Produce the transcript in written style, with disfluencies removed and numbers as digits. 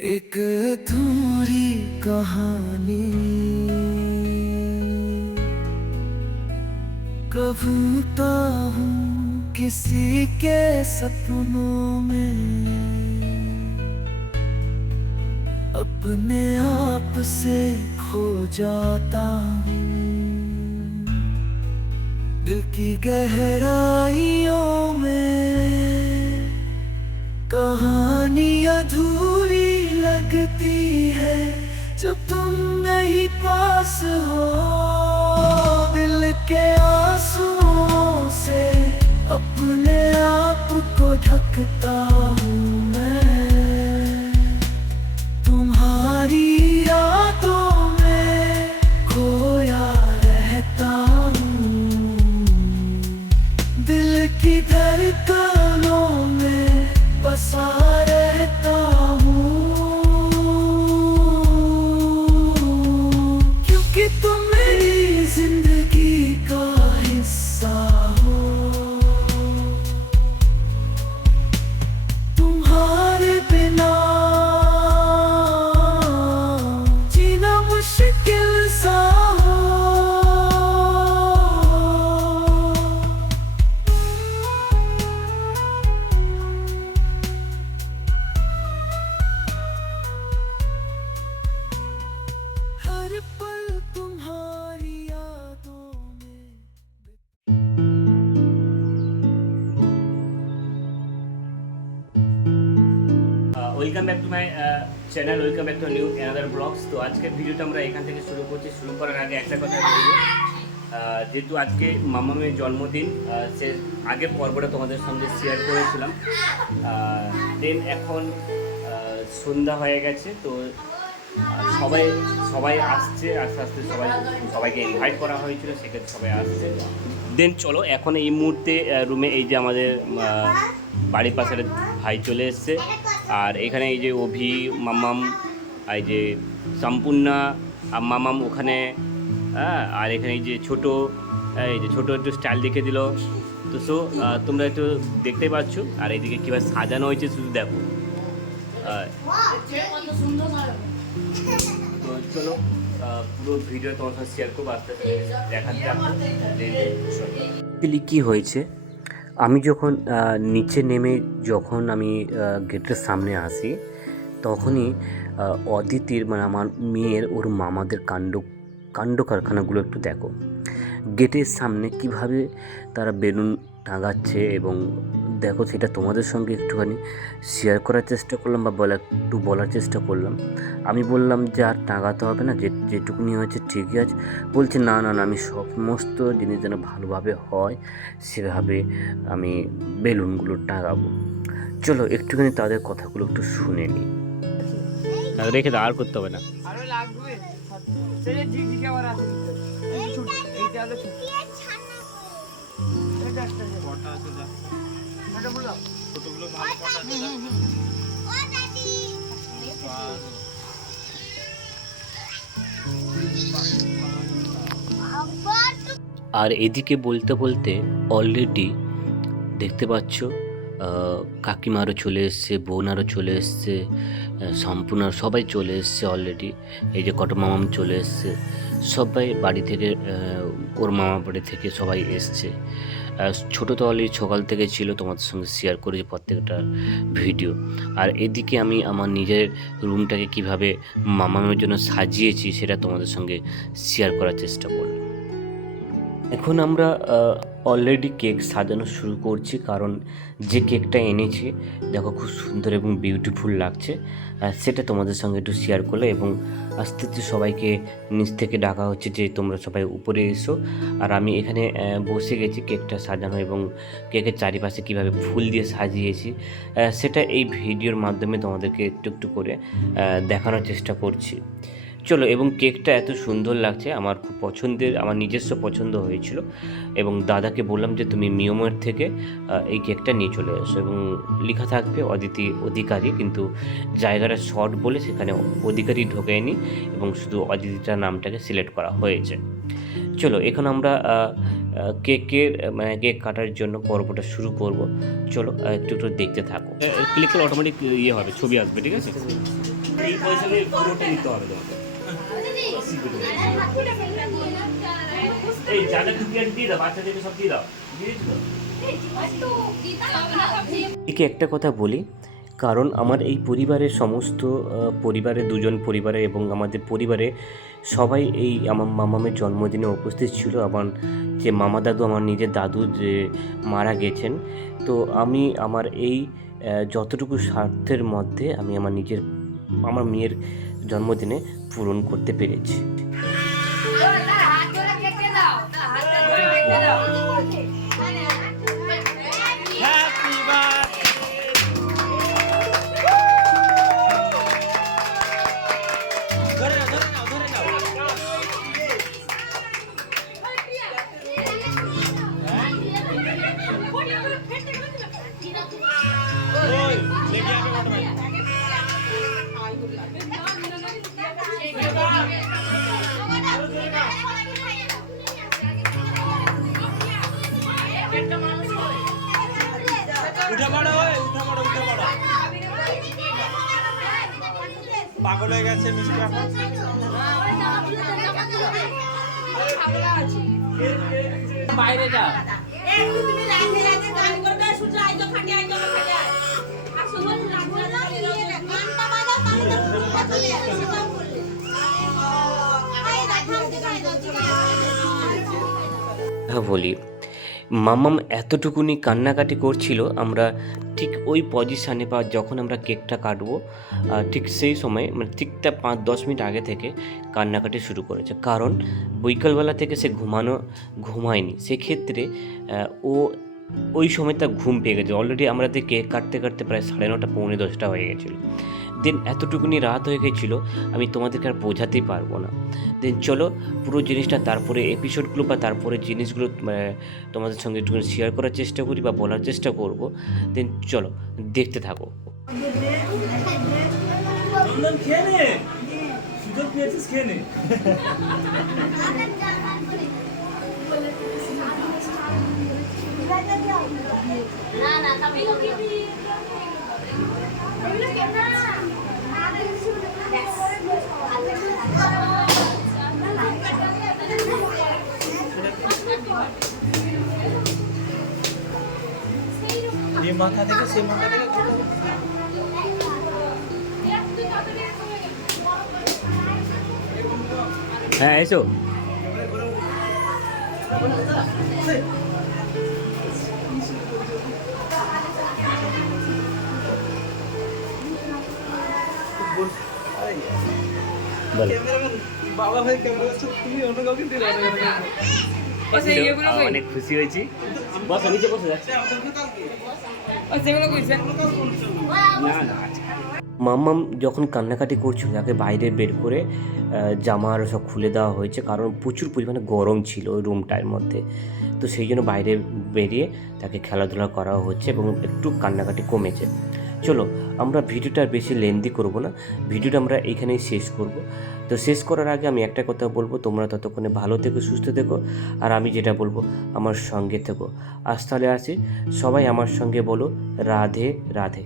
एक अधूरी कहानी कबूता हूँ किसी के सपनों में, अपने आप से खो जाता हूँ दिल की गहराइयों में। कहानी अधूरी लगती है जब तुम नहीं पास हो। दिल के आंसुओं से अपने आप को ढकता हूँ मैं, तुम्हारी यादों में खोया रहता हूँ। दिल की धड़कनों में बसा रहता हूँ, क्योंकि तुम मेरी जिंदगी का हिस्सा हो। तुम्हारे बिना जीना मुश्किल सा हो। हर पल तुम्हारी यादों में। Welcome back to my channel, welcome back to new another blogs. তো আজকের ভিডিওটা আমরা এখান থেকে শুরু করছি। শুরু করার আগে একটা কথা বলবো, যেহেতু আজকে মামামের জন্মদিন, সে আগের পর্বটা তোমাদের সঙ্গে শেয়ার করেছিলাম। দেন এখন সন্ধ্যা হয়ে গেছে, তো সবাই আসছে, আস্তে আস্তে সবাইকে ইনভাইট করা হয়েছিল, সেক্ষেত্রে সবাই আসছে। দেন চলো এখন এই মুহূর্তে রুমে এই যে আমাদের বাড়ির পাশের ভাই চলে এসছে, আর এখানে এই যে অভি, মামাম, এই যে সম্পূর্ণা মামাম ওখানে, আর এখানে এই যে ছোটো একটু স্টাইল দেখে দিল। তো তোমরা একটু দেখতেই পাচ্ছ, আর এইদিকে কীভাবে সাজানো হয়েছে শুধু দেখো। তো চলো পুরো ভিডিও তোমার সাথে শেয়ার করবো, আস্তে আস্তে দেখাতে থাকবো। কী হয়েছে, আমি যখন নিচে নেমে যখন আমি গেটের সামনে আসি, তখনই অদিতির মানে আমার মেয়ের ওর মামাদের কাণ্ড কারখানাগুলো একটু দেখো। গেটের সামনে কিভাবে তারা বেলুন টাঙাচ্ছে, এবং দেখো সেটা তোমাদের সঙ্গে একটুখানি শেয়ার করার চেষ্টা করলাম বা বলার চেষ্টা করলাম। আমি বললাম যে আর টাঙাতে হবে না, যেটুকুনি হয়েছে ঠিকই আছে। বলছে না না না, আমি সমস্ত জিনিস যেন ভালোভাবে হয় সেভাবে আমি বেলুনগুলো টাঙাবো। চলো একটুখানি তাদের কথাগুলো একটু শুনে নিই। রেখে দাও, আর করতে হবে না। আর এদিকে বলতে বলতে অলরেডি দেখতে পাচ্ছ কাকিমারও চলে এসছে, বোনারও চলে এসছে, সম্পূর্ণ সবাই চলে এসছে অলরেডি। এই যে কত মামাম চলে এসছে, সবাই বাড়ি থেকে, ওর মামা বাড়ি থেকে সবাই এসছে। ছোটো তো অলরেডি সকাল থেকে ছিল, তোমাদের সঙ্গে শেয়ার করেছি প্রত্যেকটা ভিডিও। আর এদিকে আমি আমার নিজের রুমটাকে কিভাবে মামামের জন্য সাজিয়েছি সেটা তোমাদের সঙ্গে শেয়ার করার চেষ্টা করলাম। এখন আমরা অলরেডি কেক সাজানো শুরু করছি, কারণ যে কেকটা এনেছি দেখো খুব সুন্দর এবং বিউটিফুল লাগছে, সেটা তোমাদের সঙ্গে একটু শেয়ার করলো। এবং আস্তে আস্তে সবাইকে নিচ থেকে ডাকা হচ্ছে যে তোমরা সবাই উপরে এসো। আর আমি এখানে বসে গেছি কেকটা সাজানো, এবং কেকের চারিপাশে কীভাবে ফুল দিয়ে সাজিয়েছি সেটা এই ভিডিওর মাধ্যমে তোমাদেরকে একটু একটু করে দেখানোর চেষ্টা করছি। চলো, এবং কেকটা এত সুন্দর লাগছে, আমার খুব পছন্দের, আমার নিজস্ব পছন্দ হয়েছিল। এবং দাদাকে বললাম যে তুমি মিয়মের থেকে এই কেকটা নিয়ে চলে এসো, এবং লেখা থাকবে অদিতি অধিকারী, কিন্তু জায়গাটা শর্ট বলে সেখানে অধিকারী ঢোকেনি, এবং শুধু অদিতিটা নামটাকে সিলেক্ট করা হয়েছে। চলো এখন আমরা কেকের মানে কেক কাটার জন্য পর্বটা শুরু করব। চলো একটু একটু দেখতে থাকো, ক্লিক করলে অটোমেটিক ইয়ে হবে, ছবি আসবে, ঠিক আছে। এই পয়সা দিয়ে পুরোটা দিতে হবে তোমাকে। এই যাদের টুপি আছে দিয়ে দাও, বাচ্চাদেরকে সব দিয়ে দাও। একে একটা কথা বলি, কারণ আমার এই পরিবারের সমস্ত পরিবারের দুজন পরিবারে এবং আমাদের পরিবারে সবাই এই আমার মামামের জন্মদিনে উপস্থিত ছিল। আমার যে মামা দাদু, আমার নিজের দাদু যে মারা গেছেন, তো আমি আমার এই যতটুকু স্বার্থের মধ্যে আমি আমার মেয়ের জন্মদিনে পূরণ করতে পেরেছি। পাগল হয়ে গেছে মিষ্টি এখন। বাইরে যা বলি, মামাম এতটুকুনি কান্নাকাটি করছিল, আমরা ঠিক ওই পজিশানে বা যখন আমরা কেকটা কাটবো ঠিক সেই সময় মানে ঠিকটা 5-10 মিনিট আগে থেকে কান্নাকাটি শুরু করেছে। কারণ বিকালবেলা থেকে সে ঘুমায়নি, সেক্ষেত্রে ও ওই সময় তার ঘুম পেয়ে গেছে। অলরেডি আমরা কেক কাটতে কাটতে প্রায় 9:30 পৌনে 10টা হয়ে গেছিলো। দেন এতটুকুনি রাত হয়ে গেছিলো, আমি তোমাদেরকে আর বোঝাতেই পারবো না। দেন চলো পুরো জিনিসটা তারপরে এপিসোডগুলো বা তারপরে জিনিসগুলো তোমাদের সঙ্গে একটু শেয়ার করার চেষ্টা করি বা বলার চেষ্টা করব। দেন চলো দেখতে থাকো। চন্দন খেয়ে নে, সুযোগ পেয়েছিস খেয়ে নে। এই মাথা থেকে সে মাথা থেকে হ্যাঁ এসো। বাবা ভাই কেমন আছো তুমি? অন্য কাউকে দিয়ে অনেক খুশি হয়েছি। বস নিচে বসে যাচ্ছে। মাম্মাম যখন কান্নাকাটি করছিল তাকে বাইরে বের করে জামা আর সব খুলে দেওয়া হয়েছে, কারণ প্রচুর পরিমাণে গরম ছিল ওই রুমটার মধ্যে। তো সেই জন্য বাইরে বেরিয়ে তাকে খেলাধুলা করা হচ্ছে এবং একটু কান্নাকাটি কমেছে। চলো আমরা ভিডিওটা বেশি লেন্দি করব না, ভিডিওটা আমরা এইখানেই শেষ করব। তো শেষ করার আগে আমি একটা কথা বলবো, তোমরা ততক্ষণে ভালো থেকো, সুস্থ থেকো, আর আমি যেটা বলবো আমার সঙ্গে থেকো। আজ তাহলে আসি, সবাই আমার সঙ্গে বলো রাধে রাধে।